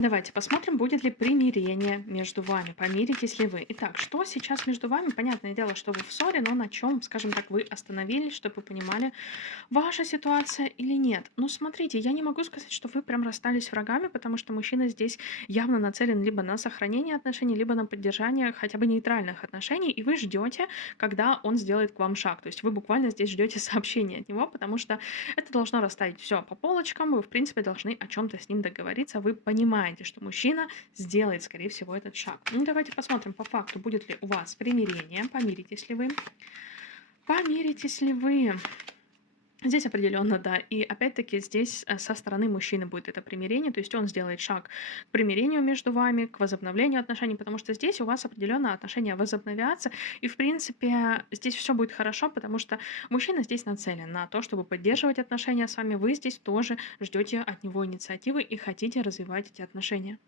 Давайте посмотрим, будет ли примирение между вами, помиритесь ли вы. Итак, что сейчас между вами? Понятное дело, что вы в ссоре, но на чем, скажем так, вы остановились, чтобы вы понимали, ваша ситуация или нет. Ну, смотрите, я не могу сказать, что вы прям расстались врагами, потому что мужчина здесь явно нацелен либо на сохранение отношений, либо на поддержание хотя бы нейтральных отношений, и вы ждете, когда он сделает к вам шаг. То есть вы буквально здесь ждете сообщения от него, потому что это должно расставить все по полочкам, вы, в принципе, должны о чем-то с ним договориться. Вы понимаете, что мужчина сделает, скорее всего, этот шаг. Ну, давайте посмотрим по факту, будет ли у вас примирение, помиритесь ли вы. Помиритесь ли вы? Здесь определенно да. И опять-таки здесь со стороны мужчины будет это примирение, то есть он сделает шаг к примирению между вами, к возобновлению отношений, потому что здесь у вас определенно отношения возобновятся, и в принципе здесь все будет хорошо, потому что мужчина здесь нацелен на то, чтобы поддерживать отношения с вами, вы здесь тоже ждете от него инициативы и хотите развивать эти отношения.